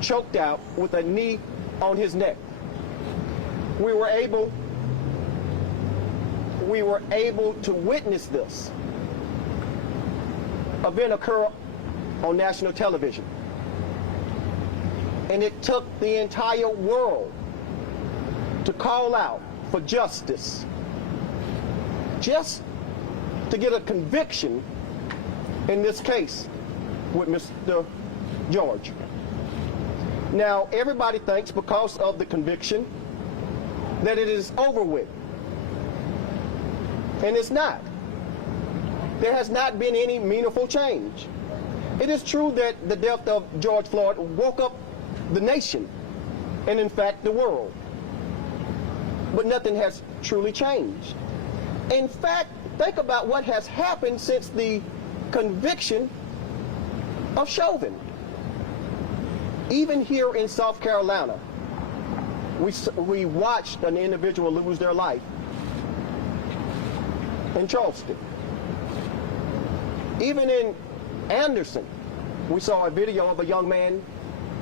choked out with a knee on his neck. We were able to witness this event occur on national television. And it took the entire world to call out for justice, just to get a conviction in this case with Mr. George. Now, everybody thinks because of the conviction that it is over with. And it's not. There has not been any meaningful change. It is true that the death of George Floyd woke up the nation, and in fact the world. But nothing has truly changed. In fact, think about what has happened since the conviction of Chauvin. Even here in South Carolina, we watched an individual lose their life in Charleston. Even in Anderson, we saw a video of a young man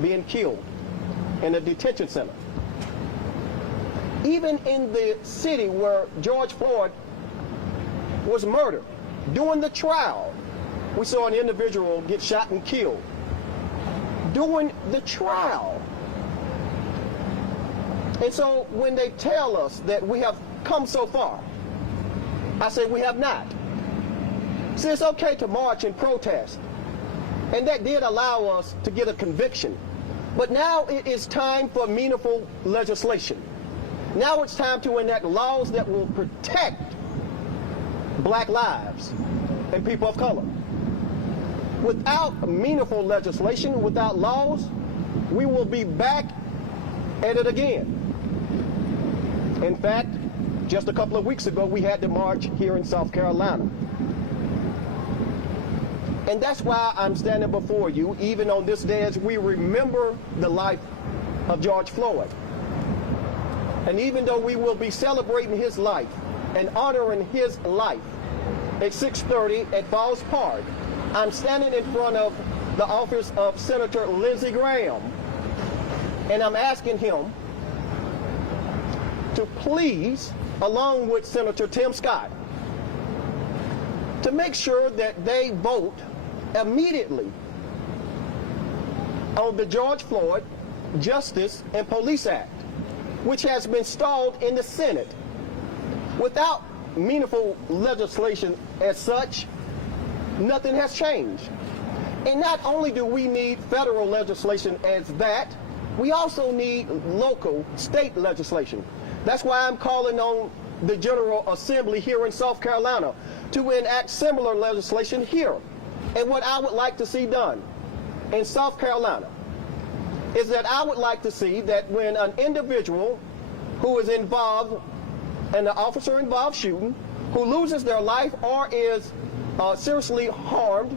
being killed in a detention center. Even in the city where George Floyd was murdered, during the trial, we saw an individual get shot and killed. During the trial. And so when they tell us that we have come so far, I say we have not. See, it's okay to march and protest, and that did allow us to get a conviction. But now it is time for meaningful legislation. Now it's time to enact laws that will protect black lives and people of color. Without meaningful legislation, without laws, we will be back at it again. In fact, just a couple of weeks ago, we had the march here in South Carolina. And that's why I'm standing before you, even on this day, as we remember the life of George Floyd. And even though we will be celebrating his life and honoring his life at 6:30 at Falls Park, I'm standing in front of the office of Senator Lindsey Graham, and I'm asking him to please, along with Senator Tim Scott, to make sure that they vote immediately on the George Floyd Justice and Police Act, which has been stalled in the Senate. Without meaningful legislation as such, nothing has changed. And not only do we need federal legislation as that, we also need local, state legislation. That's why I'm calling on the General Assembly here in South Carolina to enact similar legislation here. And what I would like to see done in South Carolina is that I would like to see that when an individual who is involved in an officer-involved shooting, who loses their life or is seriously harmed,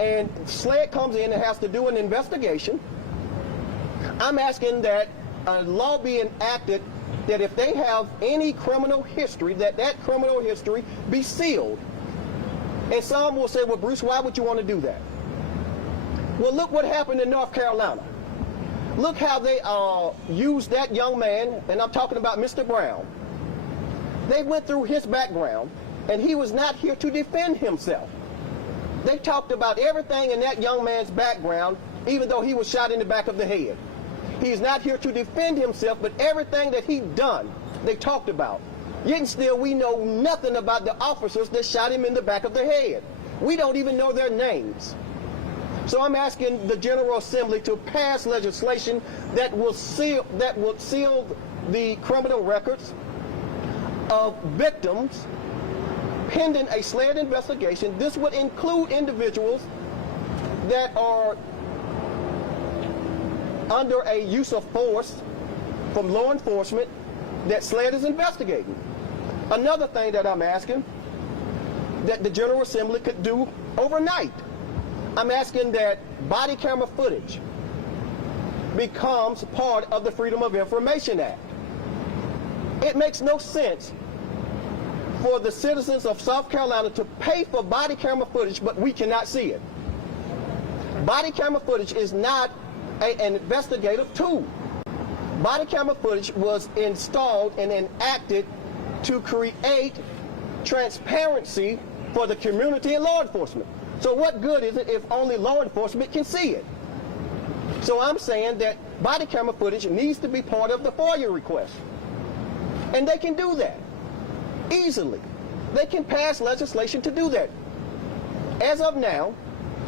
and SLED comes in and has to do an investigation, I'm asking that a law be enacted that if they have any criminal history, that criminal history be sealed. And some will say, well, Bruce, why would you want to do that? Well, look what happened in North Carolina. Look how they used that young man, and I'm talking about Mr. Brown. They went through his background, and he was not here to defend himself. They talked about everything in that young man's background, even though he was shot in the back of the head. He's not here to defend himself, but everything that he done, they talked about. Yet and still, we know nothing about the officers that shot him in the back of the head. We don't even know their names. So I'm asking the General Assembly to pass legislation that will seal the criminal records of victims pending a SLED investigation. This would include individuals that are under a use of force from law enforcement that SLED is investigating. Another thing that I'm asking that the General Assembly could do overnight, I'm asking that body camera footage becomes part of the Freedom of Information Act. It makes no sense for the citizens of South Carolina to pay for body camera footage, but we cannot see it. Body camera footage is not an investigative tool. Body camera footage was installed and enacted to create transparency for the community and law enforcement. So what good is it if only law enforcement can see it? So I'm saying that body camera footage needs to be part of the FOIA request. And they can do that easily. They can pass legislation to do that. As of now,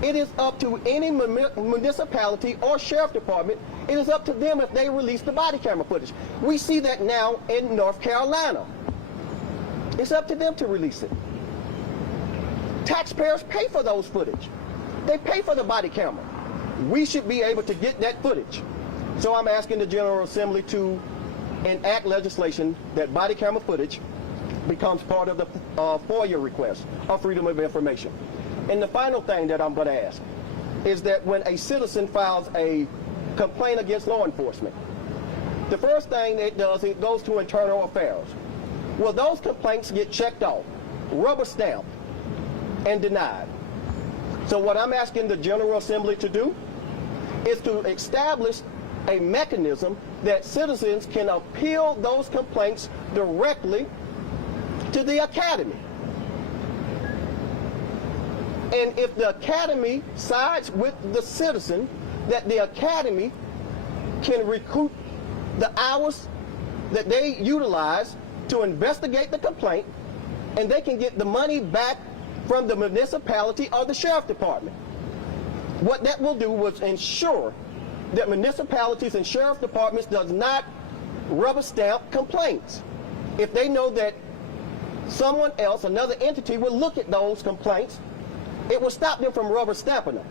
it is up to any municipality or sheriff department. It is up to them if they release the body camera footage. We see that now in North Carolina. It's up to them to release it. Taxpayers pay for those footage. They pay for the body camera. We should be able to get that footage. So I'm asking the General Assembly to enact legislation that body camera footage becomes part of the FOIA request of Freedom of Information. And the final thing that I'm going to ask is that when a citizen files a complaint against law enforcement, the first thing it does, it goes to Internal Affairs. Well, those complaints get checked off, rubber stamped, and denied. So what I'm asking the General Assembly to do is to establish a mechanism that citizens can appeal those complaints directly to the Academy. And if the Academy sides with the citizen, that the Academy can recoup the hours that they utilize to investigate the complaint, and they can get the money back from the municipality or the sheriff department. What that will do was ensure that municipalities and sheriff departments does not rubber stamp complaints. If they know that someone else, another entity, will look at those complaints, it will stop them from rubber stamping them.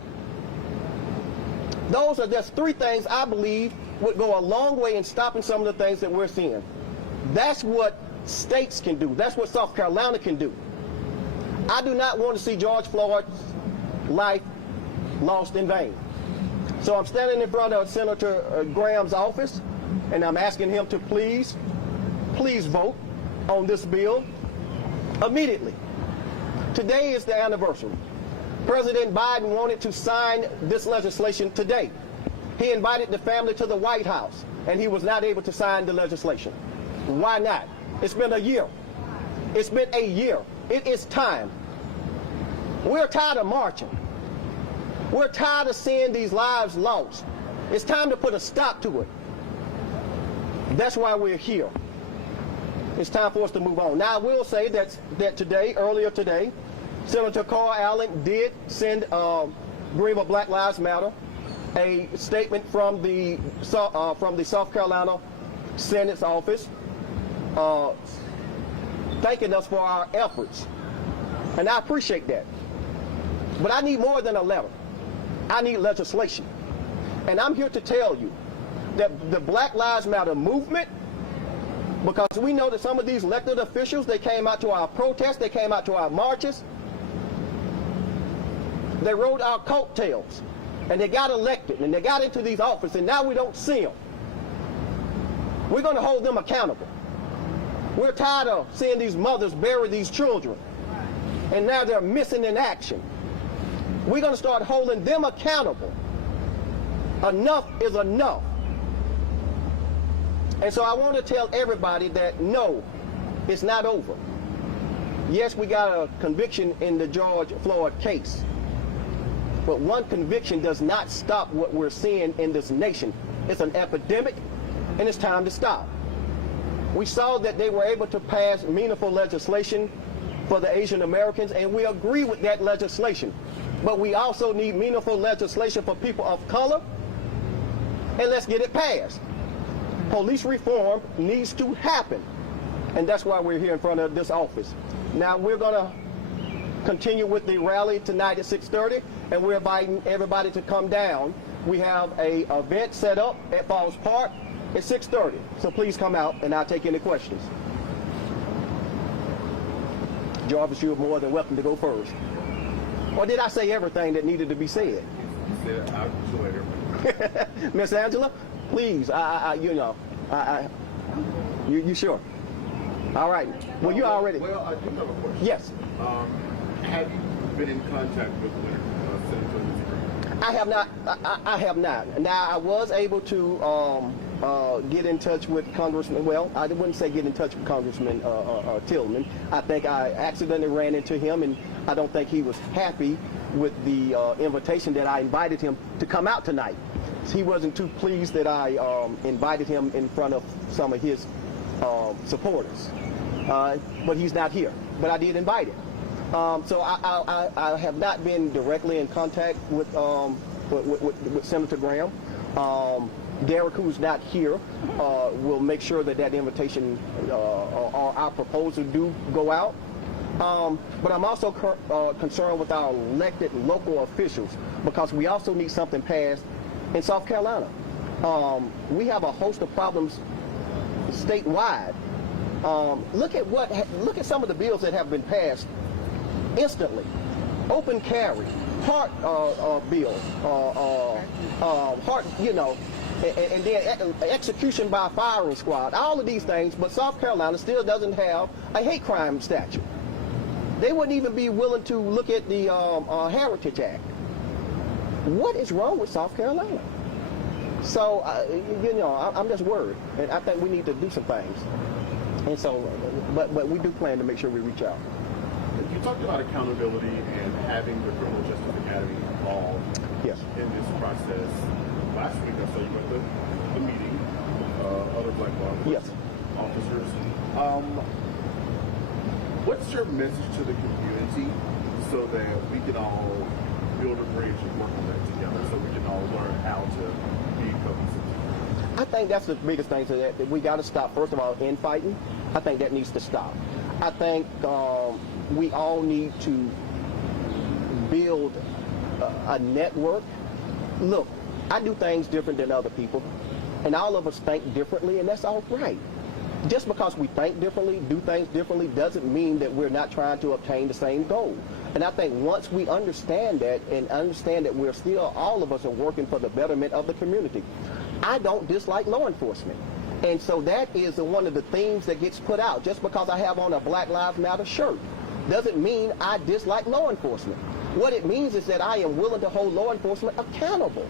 Those are just three things I believe would go a long way in stopping some of the things that we're seeing. That's what states can do. That's what South Carolina can do. I do not want to see George Floyd's life lost in vain. So I'm standing in front of Senator Graham's office, and I'm asking him to please vote on this bill immediately. Today is the anniversary. President Biden wanted to sign this legislation today. He invited the family to the White House, and he was not able to sign the legislation. Why not? It's been a year. It's been a year. It is time. We're tired of marching. We're tired of seeing these lives lost. It's time to put a stop to it. That's why we're here. It's time for us to move on. Now, I will say that earlier today, Senator Carl Allen did send Greenville Black Lives Matter a statement from the South Carolina Senate's office thanking us for our efforts. And I appreciate that. But I need more than a letter. I need legislation. And I'm here to tell you that the Black Lives Matter movement, because we know that some of these elected officials, they came out to our protests, they came out to our marches, they rode our coattails, and they got elected, and they got into these offices, and now we don't see them. We're going to hold them accountable. We're tired of seeing these mothers bury these children, and now they're missing in action. We're going to start holding them accountable. Enough is enough. And so I want to tell everybody that no, it's not over. Yes, we got a conviction in the George Floyd case. But one conviction does not stop what we're seeing in this nation. It's an epidemic, and it's time to stop. We saw that they were able to pass meaningful legislation for the Asian Americans, and we agree with that legislation. But we also need meaningful legislation for people of color, and let's get it passed. Police reform needs to happen, and that's why we're here in front of this office. Now, we're going to continue with the rally tonight at 6:30, and we're inviting everybody to come down. We have an event set up at Falls Park at 6:30, so please come out, and I'll take any questions. Jarvis, you're more than welcome to go first. Or did I say everything that needed to be said? You said everything. Miss Angela, please, you sure? All right. Well, you already. Well, I do have a question. Yes. Have you been in contact with Senator Lindsey Graham? I have not. I have not. Now, I was able to get in touch with Congressman. Well, I wouldn't say get in touch with Congressman Tillman. I think I accidentally ran into him, and I don't think he was happy with the invitation that I invited him to come out tonight. He wasn't too pleased that I invited him in front of some of his supporters. But he's not here. But I did invite him. So I have not been directly in contact with Senator Graham. Derek, who's not here, will make sure that that invitation or our proposal do go out. But I'm also concerned with our elected local officials, because we also need something passed in South Carolina. We have a host of problems statewide. Look at some of the bills that have been passed instantly. Open carry, heart bill, heart, and then execution by firing squad. All of these things, but South Carolina still doesn't have a hate crime statute. They wouldn't even be willing to look at the Heritage Act. What is wrong with South Carolina? So, I'm just worried, and I think we need to do some things. And so, but we do plan to make sure we reach out. You talked about accountability and having the Criminal Justice Academy involved in this process. Last week I saw you at the meeting, other black law officers. What's your message to the community so that we can all build a bridge and work on that together, so we can all learn how to be cohesive? I think that's the biggest thing, so that we got to stop, first of all, infighting. I think that needs to stop. I think we all need to build a network. Look, I do things different than other people, and all of us think differently, and that's all right. Just because we think differently, do things differently, doesn't mean that we're not trying to obtain the same goal. And I think once we understand that, and understand that we're still, all of us are working for the betterment of the community. I don't dislike law enforcement. And so that is one of the themes that gets put out. Just because I have on a Black Lives Matter shirt doesn't mean I dislike law enforcement. What it means is that I am willing to hold law enforcement accountable.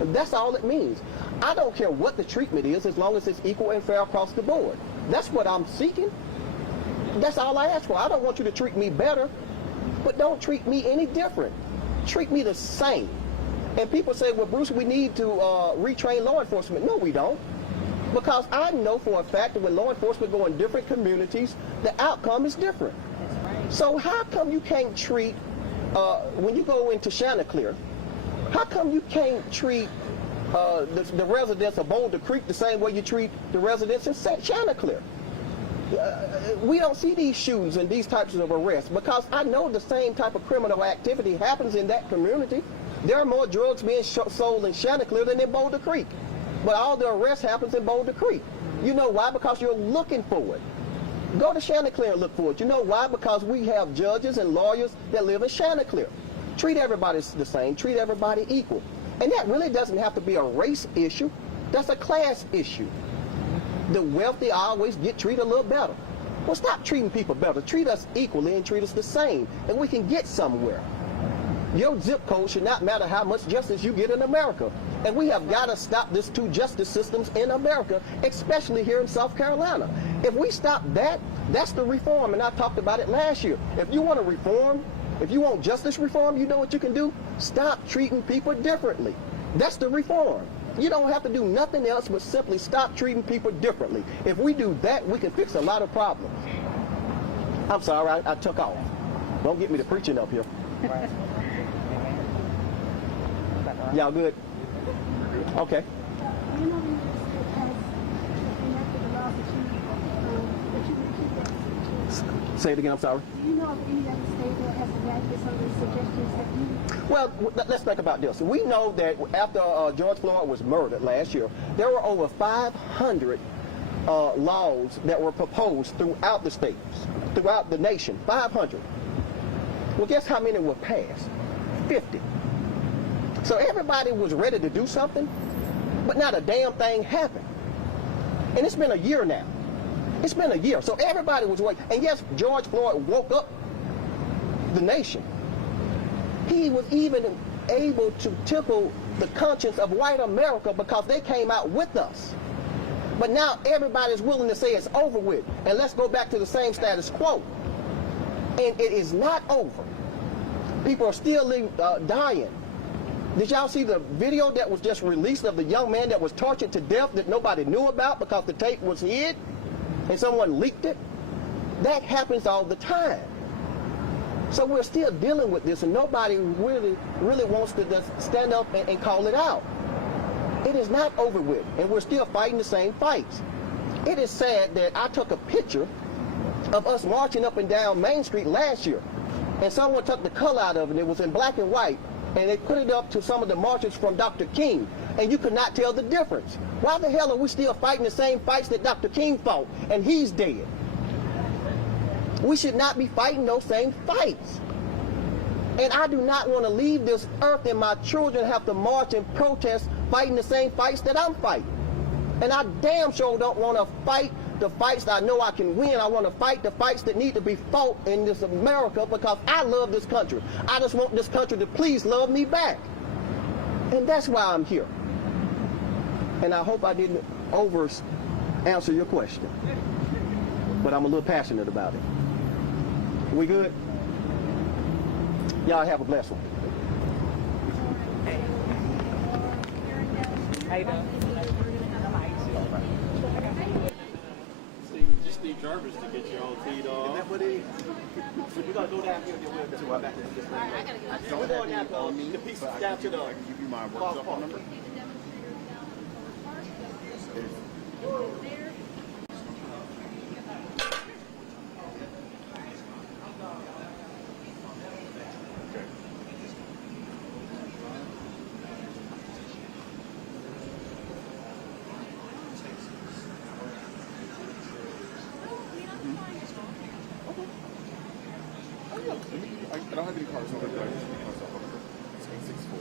That's all it means. I don't care what the treatment is, as long as it's equal and fair across the board. That's what I'm seeking. That's all I ask for. I don't want you to treat me better, but don't treat me any different. Treat me the same. And people say, well, Bruce, we need to retrain law enforcement. No, we don't. Because I know for a fact that when law enforcement go in different communities, the outcome is different. So how come you can't treat, when you go into Chanticleer, how come you can't treat the residents of Boulder Creek the same way you treat the residents in Chanticleer? We don't see these shootings and these types of arrests because I know the same type of criminal activity happens in that community. There are more drugs being sold in Chanticleer than in Boulder Creek. But all the arrest happens in Boulder Creek. You know why? Because you're looking for it. Go to Chanticleer and look for it. You know why? Because we have judges and lawyers that live in Chanticleer. Treat everybody the same. Treat everybody equal. And that really doesn't have to be a race issue. That's a class issue. The wealthy always get treated a little better. Well, stop treating people better. Treat us equally and treat us the same. And we can get somewhere. Your zip code should not matter how much justice you get in America. And we have got to stop these two justice systems in America, especially here in South Carolina. If we stop that, that's the reform, and I talked about it last year. If you want to reform, if you want justice reform, you know what you can do? Stop treating people differently. That's the reform. You don't have to do nothing else but simply stop treating people differently. If we do that, we can fix a lot of problems. I'm sorry, I took off. Don't get me to preaching up here. Y'all good? Okay. Say it again, I'm sorry. Do you know of any other state that has enacted some of these suggestions that you... Well, let's think about this. We know that after George Floyd was murdered last year, there were over 500 laws that were proposed throughout the states, throughout the nation, 500. Well, guess how many were passed? 50. So everybody was ready to do something, but not a damn thing happened. And it's been a year now. It's been a year. So everybody was waiting. And yes, George Floyd woke up the nation. He was even able to tickle the conscience of white America because they came out with us. But now everybody's willing to say it's over with, and let's go back to the same status quo. And it is not over. People are still dying. Did y'all see the video that was just released of the young man that was tortured to death that nobody knew about because the tape was hid and someone leaked it? That happens all the time. So we're still dealing with this, and nobody really wants to just stand up and call it out. It is not over with, and we're still fighting the same fights. It is sad that I took a picture of us marching up and down Main Street last year, and someone took the color out of it. It was in black and white, and they put it up to some of the marches from Dr. King, and you could not tell the difference. Why the hell are we still fighting the same fights that Dr. King fought, and he's dead? We should not be fighting those same fights. And I do not want to leave this earth and my children have to march and protest fighting the same fights that I'm fighting. And I damn sure don't want to fight the fights that I know I can win. I want to fight the fights that need to be fought in this America because I love this country. I just want this country to please love me back. And that's why I'm here. And I hope I didn't over answer your question. But I'm a little passionate about it. We good? Y'all have a blessed one. How you doing? Just need Jarvis to get you all teed off. Is that what it is? We're going to go down here and we'll back to this. We're going down to the pieces down to the... I can give you my workshop phone number. I don't have any cards over there. I just need myself over there. It's 864.